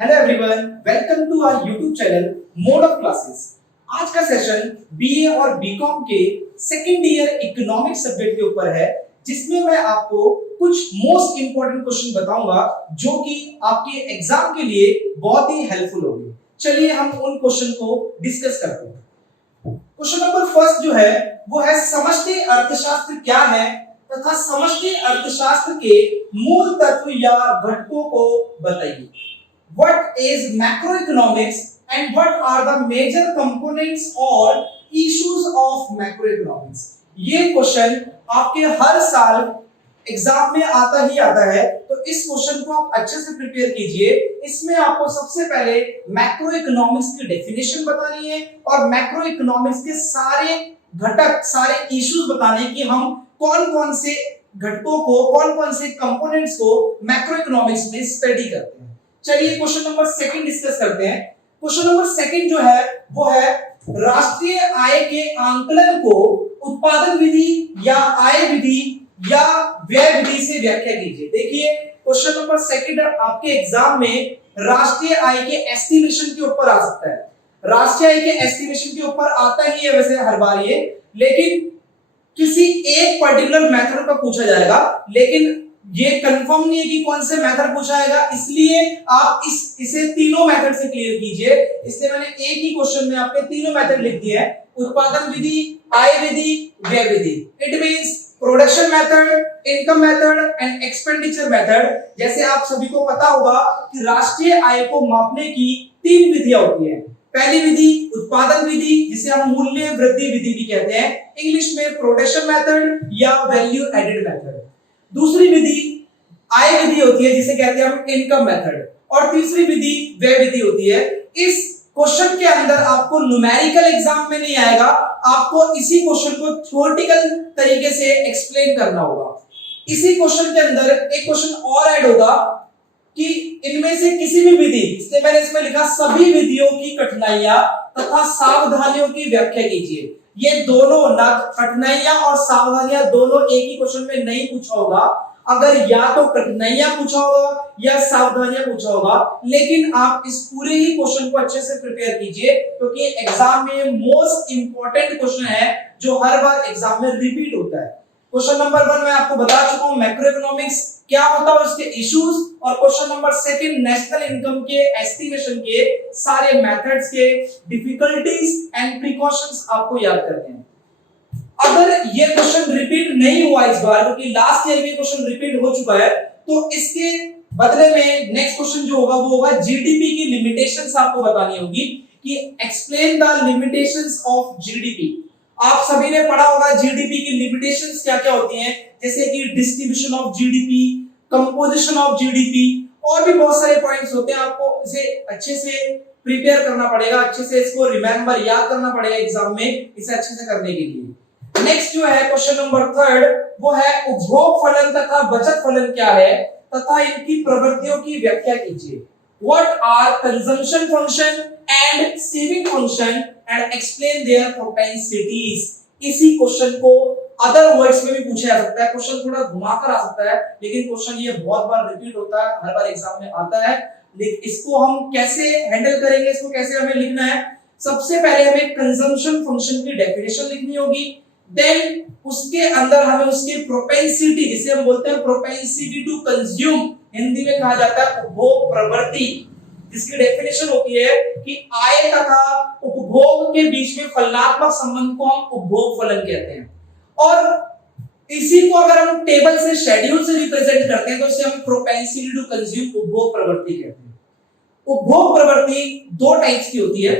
Hello everyone, welcome to our YouTube channel mode of classes. आज का session BA और BCom के second year economics subject के ऊपर है, जिसमें मैं आपको कुछ मोस्ट इंपॉर्टेंट क्वेश्चन बताऊंगा जो कि आपके एग्जाम के लिए बहुत ही हेल्पफुल होंगे। चलिए हम उन क्वेश्चन को डिस्कस करते हैं। क्वेश्चन नंबर फर्स्ट जो है वो है समष्टि अर्थशास्त्र क्या है तथा समष्टि अर्थशास्त्र के मूल तत्व या घटकों को बताइए। What is macroeconomics and what are the major components or issues of macroeconomics? ये क्वेश्चन आपके हर साल एग्जाम में आता ही आता है, तो इस क्वेश्चन को आप अच्छे से प्रिपेयर कीजिए। इसमें आपको सबसे पहले मैक्रो इकोनॉमिक्स की डेफिनेशन बतानी है और मैक्रो इकोनॉमिक्स के सारे घटक, सारे इश्यूज बताने कि हम कौन कौन से घटकों को, कौन कौन से कंपोनेंट्स को मैक्रो इकोनॉमिक्स में स्टडी करते हैं। चलिए क्वेश्चन नंबर सेकंड डिस्कस करते हैं। क्वेश्चन नंबर सेकंड जो है वो है राष्ट्रीय आय के आंकलन को उत्पादन विधि या आय विधि या व्यय विधि से व्याख्या कीजिए। देखिए क्वेश्चन नंबर सेकंड आपके एग्जाम में राष्ट्रीय आय के एस्टिमेशन के ऊपर आ सकता है। राष्ट्रीय आय के एस्टिमेशन के ऊपर आता ही है वैसे हर बार ये, लेकिन किसी एक पर्टिकुलर मेथड का पूछा जाएगा, लेकिन ये कंफर्म नहीं है कि कौन से मेथड पूछा जाएगा, इसलिए आप इसे तीनों मेथड से क्लियर कीजिए। इसलिए मैंने एक ही क्वेश्चन में आपके तीनों मेथड लिख दिए हैं, उत्पादन विधि, आय विधि, व्यय विधि। It means production method, income method and expenditure method. जैसे आप सभी को पता होगा कि राष्ट्रीय आय को मापने की तीन विधियां होती हैं। पहली विधि उत्पादन विधि, जिसे हम मूल्य वृद्धि विधि भी कहते हैं, इंग्लिश में प्रोडक्शन मेथड या वैल्यू एडेड मेथड। दूसरी विधि आय विधि होती है, जिसे कहते हैं हम इनकम मेथड, और तीसरी विधि व्यय विधि होती है। इस क्वेश्चन के अंदर आपको न्यूमेरिकल एग्जाम में नहीं आएगा, आपको इसी क्वेश्चन को थ्योरेटिकल तरीके से एक्सप्लेन करना होगा। इसी क्वेश्चन के अंदर एक क्वेश्चन और ऐड होगा कि इनमें से किसी भी विधि, इसलिए मैंने इसमें लिखा सभी विधियों की कठिनाइयां तथा सावधानियों की व्याख्या कीजिए। ये दोनों ना कठिनाइयां और सावधानियां दोनों एक ही क्वेश्चन में नहीं पूछा होगा। अगर या तो कठिनाइयां पूछा होगा या सावधानियां पूछा होगा, लेकिन आप इस पूरे ही क्वेश्चन को अच्छे से प्रिपेयर कीजिए, क्योंकि एग्जाम में मोस्ट इंपॉर्टेंट क्वेश्चन है जो हर बार एग्जाम में रिपीट होता है। क्वेश्चन नंबर 1 मैं आपको बता चुका हूं मैक्रो इकोनॉमिक्स क्या होता है, उसके इश्यूज, और क्वेश्चन नंबर 2 नेशनल इनकम के एस्टिमेशन के सारे मेथड्स के डिफिकल्टीज एंड प्रिकॉशंस आपको याद करने हैं। अगर ये क्वेश्चन रिपीट नहीं हुआ इस बार, क्योंकि लास्ट ईयर में क्वेश्चन रिपीट हो चुका है, तो इसके बदले में नेक्स्ट क्वेश्चन जो होगा वो होगा जीडीपी की लिमिटेशंस आपको बतानी होगी कि explain the limitations of GDP. आप सभी ने पढ़ा होगा जीडीपी की लिमिटेशंस क्या-क्या होती हैं, जैसे कि distribution of GDP, composition of GDP, और भी बहुत सारे पॉइंट्स होते हैं। आपको इसे अच्छे से प्रिपेयर करना पड़ेगा, अच्छे से इसको रिमेंबर याद करना पड़ेगा एग्जाम में, इसे अच्छे से करने के लिए। नेक्स्ट जो है क्वेश्चन नंबर 3 वो है उपभोग फलन तथा बचत फलन क्या है तथा इनकी प्रवृत्तियों की व्याख्या कीजिए। What are consumption function and saving function and explain their propensities. इसी क्वेश्चन को अदर वर्ड्स में भी पूछा जा सकता है। क्वेश्चन थोड़ा घुमाकर आ सकता है, लेकिन क्वेश्चन ये बहुत बार रिपीट होता है, हर बार एग्जाम में आता है। लेकिन इसको हम कैसे हैंडल करेंगे, इसको कैसे हमें लिखना है, सबसे पहले हमें कंजम्पशन फंक्शन की डेफिनेशन लिखनी होगी। देन उसके अंदर हमें उसकी प्रोपेंसिटी, जिसे हम बोलते हैं प्रोपेंसिटी टू कंज्यूम, हिंदी में कहा जाता है उपभोग प्रवृत्ति, जिसकी डेफिनेशन होती है कि आय तथा उपभोग के बीच में फलनात्मक संबंध को हम उपभोग फलन कहते हैं। और इसी को अगर हम टेबल से, शेड्यूल से रिप्रेजेंट करते हैं तो इसे हम प्रोपेंसिटी टू कंज्यूम उपभोग प्रवृत्ति कहते हैं। उपभोग प्रवृत्ति दो टाइप्स की होती है,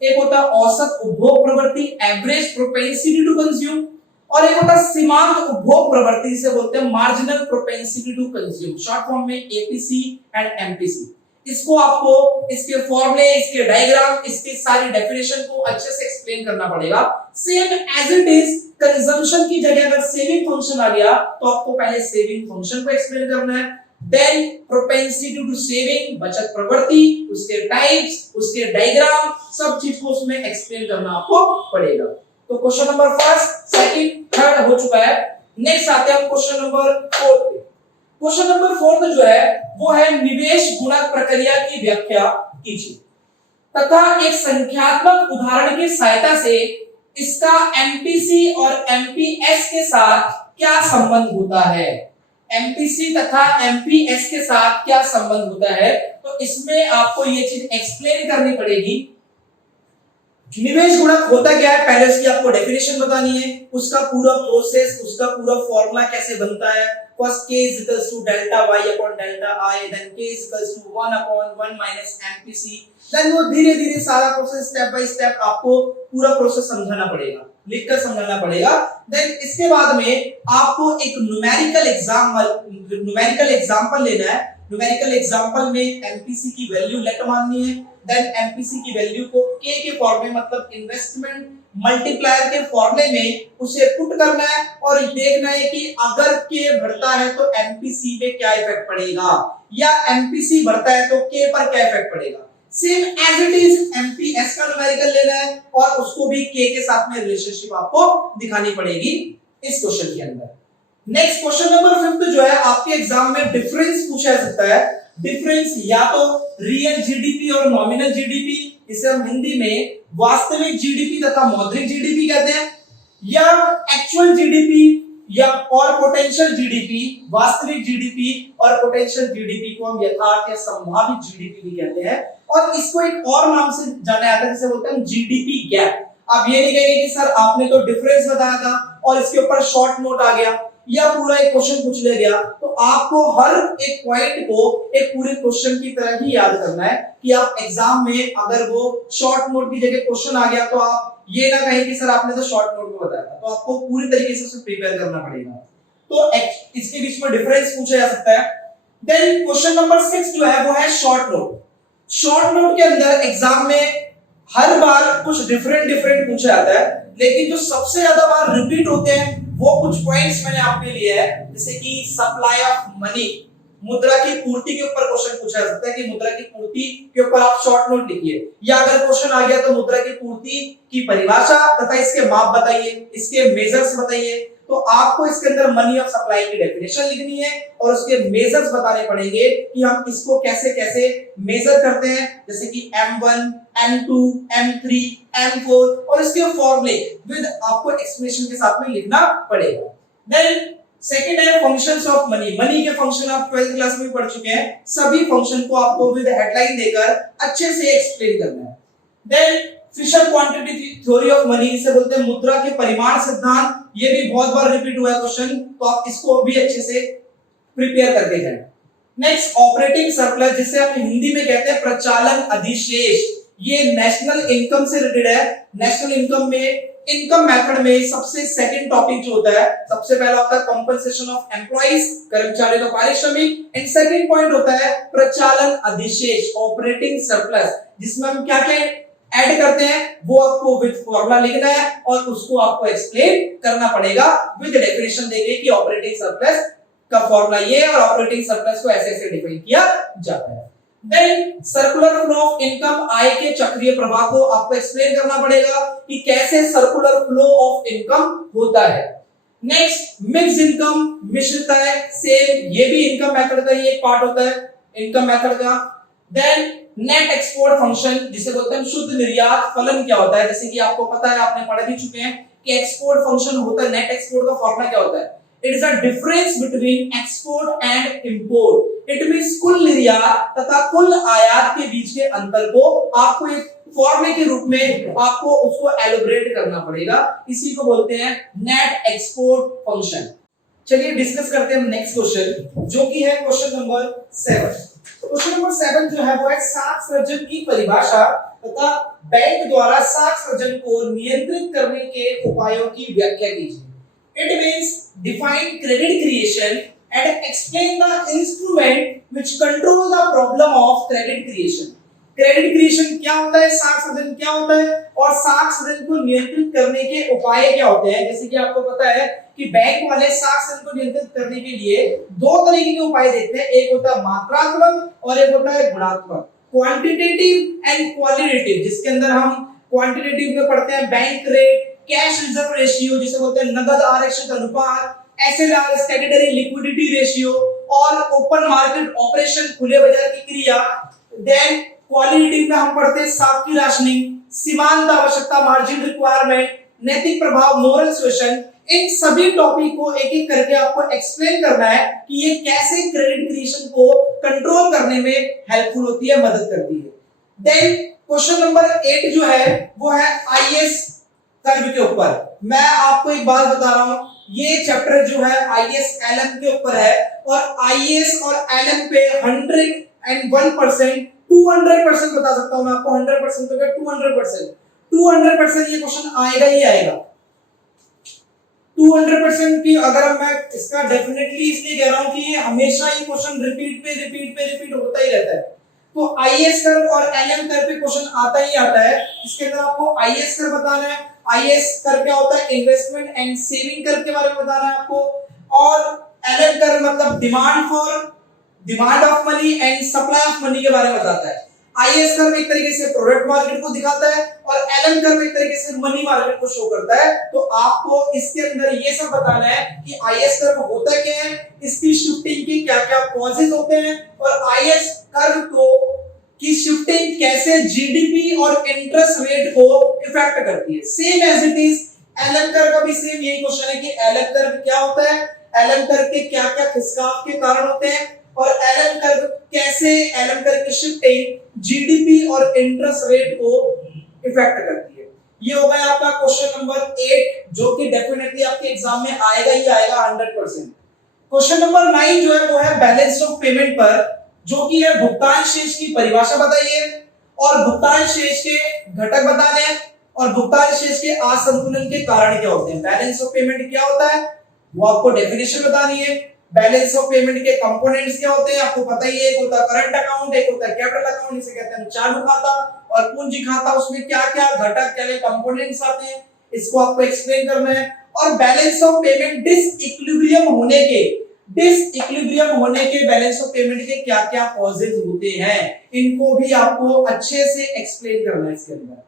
एक होता है औसत उपभोग प्रवृत्ति, एवरेज प्रोपेंसिटी टू कंज्यूम, और एक होता है सीमांत उपभोग प्रवृत्ति, जिसे बोलते हैं marginal propensity to consume, short form में एपीसी एंड एमपीसी। इसको आपको इसके फॉर्मूले, इसके डायग्राम, इसकी सारी डेफिनेशन को अच्छे से एक्सप्लेन करना पड़ेगा। Same as it is consumption की जगह अगर सेविंग फंक्शन आ गया तो आपको पहले सेविंग फंक्शन को एक्सप्लेन करना है, देन प्रोपेंसिटी टू सेविंग, बचत प्रवृत्ति, उसके टाइप्स, उसके डायग्राम, सब चीज को उसमें एक्सप्लेन करना आपको पड़ेगा। तो क्वेश्चन नंबर 1, 2, 3 हो चुका है। नेक्स्ट आते हैं क्वेश्चन नंबर 4 पे। क्वेश्चन नंबर 4 जो है वो है निवेश गुणक प्रक्रिया की व्याख्या कीजिए तथा एक संख्यात्मक उदाहरण की सहायता से इसका एमपीसी और एमपीएस के साथ क्या संबंध होता है। एमपीसी तथा एमपीएस के साथ क्या संबंध होता है, तो इसमें आपको ये चीज एक्सप्लेन करनी पड़ेगी। निवेश गुणक होता क्या है, पहले उसकी आपको डेफिनेशन बतानी है, उसका पूरा प्रोसेस, उसका पूरा फॉर्मूला कैसे बनता है। First k is equals to delta y upon delta I, then k is equals to 1 upon 1 minus MPC, then वो धीरे धीरे सारा प्रोसेस स्टेप बाय स्टेप आपको पूरा प्रोसेस समझाना पड़ेगा, लिखकर समझाना पड़ेगा। देन इसके बाद में आपको एक न्यूमेरिकल एग्जांपल लेना है। न्यूमेरिकल एग्जांपल में एमपीसी की वैल्यू लेट माननी है, देन एमपीसी की वैल्यू को के के फॉर्म में मतलब इन्वेस्टमेंट मल्टीप्लायर के फॉर्मूले में उसे पुट करना है और देखना है कि अगर के बढ़ता है तो एमपीसी पे क्या इफेक्ट पड़ेगा, या एमपीसी बढ़ता है तो के पर क्या इफेक्ट पड़ेगा। Same as it is MPS का न्यूमेरिकल लेना है और उसको भी के साथ में रिलेशनशिप आपको दिखानी पड़ेगी इस क्वेश्चन के अंदर। नेक्स्ट क्वेश्चन नंबर 5 जो है आपके एग्जाम में डिफरेंस पूछा जा सकता है। डिफरेंस या तो रियल जीडीपी और नॉमिनल जीडीपी, इसे हम हिंदी में वास्तविक जीडीपी तथा मौद्रिक जीडीपी कहते हैं, या एक्चुअल जीडीपी या और पोटेंशियल जीडीपी। वास्तविक जीडीपी और पोटेंशियल जीडीपी को हम यथार्थ या संभावित जीडीपी भी कहते हैं, और इसको एक और नाम से जाना जाता है जिसे बोलते हैं जीडीपी गैप। आप ये नहीं कहेंगे कि सर आपने तो डिफरेंस बताया था और इसके ऊपर शॉर्ट नोट आ गया या पूरा एक क्वेश्चन पूछ लिया गया, तो आपको हर एक पॉइंट को एक पूरे क्वेश्चन की तरह ही याद करना है कि आप एग्जाम में अगर वो शॉर्ट नोट की जगह क्वेश्चन आ गया तो आप ये ना कहें कि सर आपने तो शॉर्ट नोट में बताया था, तो आपको पूरी तरीके से उसे प्रिपेयर करना पड़ेगा। तो इसके बीच में डिफरेंस पूछा जा सकता है। देन क्वेश्चन नंबर 6 जो है वो है शॉर्ट नोट। शॉर्ट नोट के अंदर एग्जाम में हर बार कुछ डिफरेंट पूछा जाता है, लेकिन जो सबसे ज्यादा बार रिपीट होते हैं वो कुछ पॉइंट्स मैंने आपके लिए है, जैसे कि सप्लाई ऑफ मनी, मुद्रा की पूर्ति के ऊपर क्वेश्चन पूछा जा सकता है कि मुद्रा की पूर्ति के ऊपर आप शॉर्ट नोट लिखिए, या अगर क्वेश्चन आ गया तो मुद्रा की पूर्ति की परिभाषा तथा इसके माप बताइए, इसके मेजर्स बताइए। तो आपको इसके अंदर मनी ऑफ सप्लाई की डेफिनेशन लिखनी है और उसके मेजर्स बताने पड़ेंगे कि हम इसको कैसे कैसे मेजर करते हैं, जैसे कि M1, M2, M3, M4 और इसके फॉर्मूले विद आपको एक्सप्लेनेशन के साथ में लिखना पड़ेगा। देन सेकंड है फंक्शंस ऑफ मनी। मनी के फंक्शन आप 12th क्लास में पढ़ चुके हैं, सभी फंक्शन को आपको विद हेडलाइन देकर अच्छे से एक्सप्लेन करना है। Then Fisher quantity theory of money, इसे बोलते हैं मुद्रा के परिमाण सिद्धांत, ये भी बहुत बार रिपीट हुआ है क्वेश्चन, तो आप इसको भी अच्छे से प्रिपेयर करके जाएं। नेक्स्ट ऑपरेटिंग सरप्लस, जिसे हम हिंदी में कहते हैं प्रचालन अधिशेष, ये नेशनल इनकम से रिलेटेड है। नेशनल इनकम में इनकम मेथड में सबसे सेकंड टॉपिक जो होता है, सबसे पहला होता है कंपनसेशन ऑफ एम्प्लॉइज, कर्मचारियों का पारिश्रमिक, एंड सेकंड पॉइंट होता है प्रचालन अधिशेष, ऑपरेटिंग सरप्लस, जिसमें हम क्या क्या ऐड करते हैं वो आपको विद फॉर्मूला लिखना है और उसको आपको एक्सप्लेन करना पड़ेगा विद डेफिनेशन देके कि ऑपरेटिंग सरप्लस का फॉर्मूला ये है और ऑपरेटिंग सरप्लस को ऐसे ऐसे डिफाइन किया जाता है। Then circular flow of income, आय के चक्रीय प्रवाह को आपको एक्सप्लेन करना पड़ेगा कि कैसे सर्कुलर फ्लो ऑफ इनकम होता है। नेक्स्ट मिक्स इनकम, मिश्रित आय, सेम, ये भी इनकम मेथड का ही एक पार्ट होता है, इनकम मेथड का। देन नेट एक्सपोर्ट फंक्शन, जिसे बोलते हैं शुद्ध निर्यात फलन क्या होता है, जैसे कि आपको पता है, आपने पढ़ भी चुके हैं कि एक्सपोर्ट फंक्शन होता है, नेट एक्सपोर्ट का फॉर्मूला क्या होता है, it is a difference between export and import. It means कुल निर्यात तथा कुल आयात के बीच के अंतर को आपको एक फॉर्मूले के रूप में आपको उसको एलोबरेट करना पड़ेगा, इसी को बोलते हैं नेट एक्सपोर्ट फंक्शन। चलिए डिस्कस करते हैं नेक्स्ट क्वेश्चन, जो कि है क्वेश्चन नंबर 7। क्वेश्चन नंबर 7 जो है वो है साख सृजन की परिभाषा तथा बैंक द्वारा साख सृजन को नियंत्रित करने के उपायों की व्याख्या कीजिए। It means define credit creation and explain the instrument which control the problem of credit creation. Credit creation क्या होता है, साख सृजन क्या होता है और साख सृजन को नियंत्रित करने के उपाय क्या होते हैं। जैसे कि आपको पता है कि बैंक वाले साख सृजन को नियंत्रित करने के लिए दो तरीके के उपाय देते हैं, एक होता है मात्रात्मक और एक होता है गुणात्मक, क्वांटिटेटिव एंड क्वालिटेटिव। जिसके अंदर हम क्वांटिटेटिव में पढ़ते हैं bank rate, cash reserve ratio जिसे बोलते हैं नगद आरक्षित अनुपात, एसएलआर स्टैट्यूटरी लिक्विडिटी रेशियो, और ओपन मार्केट ऑपरेशन, खुले बाजार की क्रिया। देन क्वालिटेटिव में हम पढ़ते हैं साख की राशनिंग, सीमांत आवश्यकता, मार्जिन रिक्वायरमेंट, नैतिक प्रभाव, मोरल सुएशन। इन सभी टॉपिक को एक एक करके आपको एक्सप्लेन करना है कि ये कैसे क्रेडिट क्रिएशन को कंट्रोल करने में हेल्पफुल होती है, मदद करती है। देन क्वेश्चन नंबर 8 जो है वो है आईएएस कर्व के ऊपर। मैं आपको एक बात बता रहा हूं, ये चैप्टर जो है आईएएस एलएम के ऊपर है और आईएएस और एलएम पे 101% 200% बता सकता हूं मैं आपको, 100% तो क्या 200% ये क्वेश्चन आएगा ही आएगा। 200% की अगर मैं इसका डेफिनेटली इसलिए कह रहा हूं कि ये हमेशा ही क्वेश्चन रिपीट होता ही रहता है। तो आईएएस कर्व और एलएम कर्व पे क्वेश्चन आता ही आता है। इसके अंदर आपको आईएएस कर्व बताना है। आईएएस कर्व क्या होता है, इन्वेस्टमेंट एंड सेविंग कर्व के बारे में बताना है आपको। और एलएम कर्व मतलब demand of money and supply of money के बारे में बताता है। आईएएस कर्व एक तरीके से प्रोडक्ट मार्केट को दिखाता है और एलएम कर्व एक तरीके से मनी मार्केट को शो करता है। तो आपको इसके अंदर ये सब बताना है कि आईएएस कर्व होता क्या है, इसकी शिफ्टिंग के क्या-क्या कॉजेस होते हैं और आईएएस कर्व को की शिफ्टिंग कैसे जीडीपी और इंटरेस्ट रेट को इफेक्ट करती है। Same as it is LM curve का भी सेम यही क्वेश्चन है कि एलएम कर्व क्या होता है, एलएम कर्व के क्या-क्या खिसकाव के कारण होते हैं और एलएम कर्व कैसे एलएम कर्व की शिफ्टिंग जीडीपी और इंटरेस्ट रेट को इफेक्ट करती है। ये हो गया आपका क्वेश्चन नंबर 8 जो कि डेफिनेटली आपके एग्जाम में आएगा ही आएगा 100%। क्वेश्चन नंबर 9 जो है वो है बैलेंस ऑफ पेमेंट पर, जो कि है भुगतान शेष की परिभाषा बताइए और भुगतान शेष के घटक बताने हैं और भुगतान शेष के असंतुलन के कारण क्या होते हैं। बैलेंस ऑफ पेमेंट क्या होता है वो आपको डेफिनेशन बतानी है। बैलेंस ऑफ पेमेंट के कंपोनेंट्स क्या होते हैं आपको पता ही है, एक होता है करंट अकाउंट, एक होता है कैपिटल अकाउंट, इसे कहते हैं चालू खाता और पूंजी खाता। उसमें क्या-क्या घटक क्या कंपोनेंट्स आते हैं इसको आपको एक्सप्लेन करना है। और बैलेंस ऑफ पेमेंट डिसइक्विलिब्रियम होने के बैलेंस ऑफ पेमेंट के क्या-क्या कॉजेस होते हैं इनको भी आपको अच्छे से एक्सप्लेन करना है इसके अंदर।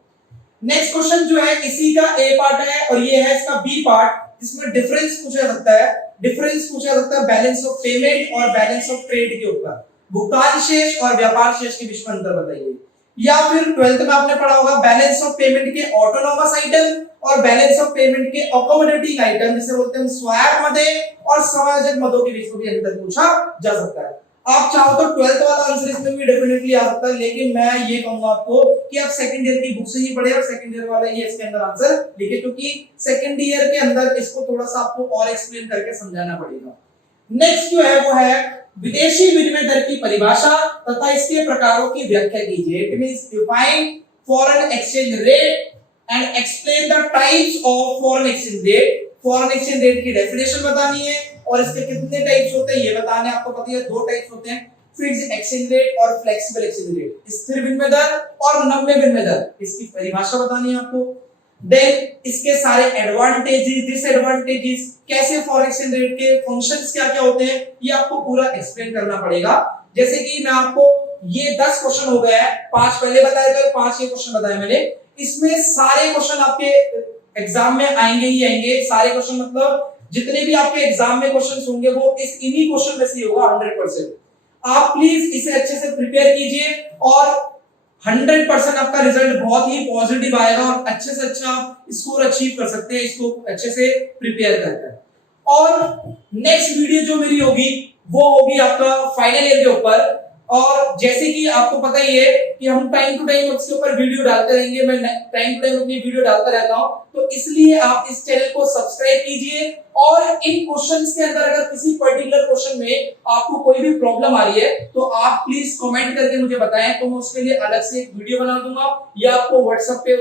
नेक्स्ट क्वेश्चन जो है इसी का ए पार्ट है और ये है इसका बी पार्ट, जिसमें डिफरेंस पूछा सकता है बैलेंस ऑफ पेमेंट और बैलेंस ऑफ ट्रेड के ऊपर। भुगतान शेष और व्यापार शेष के बीच में अंतर बताइए। या फिर 12th में आपने पढ़ा होगा बैलेंस ऑफ पेमेंट के ऑटोनोमस आइटम और बैलेंस ऑफ पेमेंट के अकोमोडेटिंग आइटम, जिसे बोलते हैं स्वायत्त मदे और समायोजक मदों के बीच में भी अंतर पूछा जा सकता है। आप चाहो तो 12th वाला आंसर इसमें भी डेफिनेटली आ सकता है, लेकिन मैं ये कहूंगा आपको कि आप सेकंड ईयर की बुक से ही पढ़े और सेकंड ईयर वाला ही इसके अंदर आंसर लिखे, क्योंकि सेकंड ईयर के अंदर इसको थोड़ा सा आपको और एक्सप्लेन करके समझाना पड़ेगा। नेक्स्ट जो है वो है विदेशी विनिमय दर की परिभाषा तथा इसके प्रकारों की व्याख्या कीजिए। It means define foreign exchange rate and explain the types of foreign exchange rate. Foreign exchange rate की डेफिनेशन बतानी है और इसके कितने टाइप्स होते हैं ये बताने आपको पता है। दो टाइप्स होते हैं, फिक्स्ड एक्सचेंज रेट और फ्लेक्सिबल एक्सचेंज रेट, स्थिर विनिमय दर और नम्य विनिमय दर, इसकी परिभाषा बतानी है आपको। देन इसके सारे एडवांटेजेस डिसएडवांटेजेस, कैसे फॉरेन एक्सचेंज रेट के फंक्शंस क्या-क्या होते हैं ये आपको पूरा एक्सप्लेन करना पड़ेगा। जैसे कि मैं आपको ये 10 क्वेश्चन हो गया है, 5 पहले बताए थे और 5 ये क्वेश्चन बताए मैंने। इसमें सारे क्वेश्चन आपके एग्जाम में आएंगे ही आएंगे। सारे क्वेश्चन मतलब जितने भी आपके एग्जाम में क्वेश्चंस होंगे वो इस इन्हीं क्वेश्चन में से होगा 100%। आप प्लीज इसे अच्छे से प्रिपेयर कीजिए और 100% आपका रिजल्ट बहुत ही पॉजिटिव आएगा और अच्छे से अच्छा स्कोर अचीव कर सकते हैं इसको अच्छे से प्रिपेयर करके। और नेक्स्ट वीडियो जो मेरी होगी वो होगी आपका फाइनल ईयर के ऊपर। और जैसे कि आपको पता ही है कि हम टाइम टू टाइम उसके ऊपर वीडियो डालते रहेंगे, मैं टाइम टू टाइम अपनी वीडियो डालता रहता हूं, तो इसलिए आप इस चैनल को सब्सक्राइब कीजिए। और इन क्वेश्चंस के अंदर अगर किसी पर्टिकुलर क्वेश्चन में आपको कोई भी प्रॉब्लम आ रही है तो आप प्लीज कमेंट करके मुझे बताएं, तो मैं उसके लिए अलग से एक वीडियो बना दूंगा या आपको व्हाट्सएप पे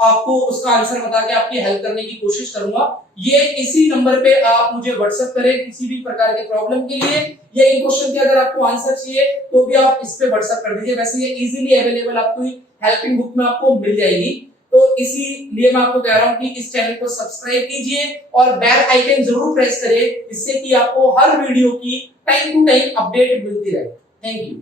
आपको उसका आंसर बता के आपकी हेल्प करने की कोशिश करूंगा। ये इसी नंबर पे आप मुझे व्हाट्सएप करें किसी भी प्रकार के प्रॉब्लम के लिए, या इन क्वेश्चन के अगर आपको आंसर चाहिए तो भी आप इस पे व्हाट्सएप कर दीजिए। वैसे ये इजीली अवेलेबल आपको हेल्पिंग बुक में आपको मिल जाएगी। तो इसीलिए मैं आपको कह रहा हूं कि इस चैनल को सब्सक्राइब कीजिए और बेल आइकन जरूर प्रेस करें, जिससे कि आपको हर वीडियो की टाइम टू टाइम अपडेट मिलती रहे। Thank you.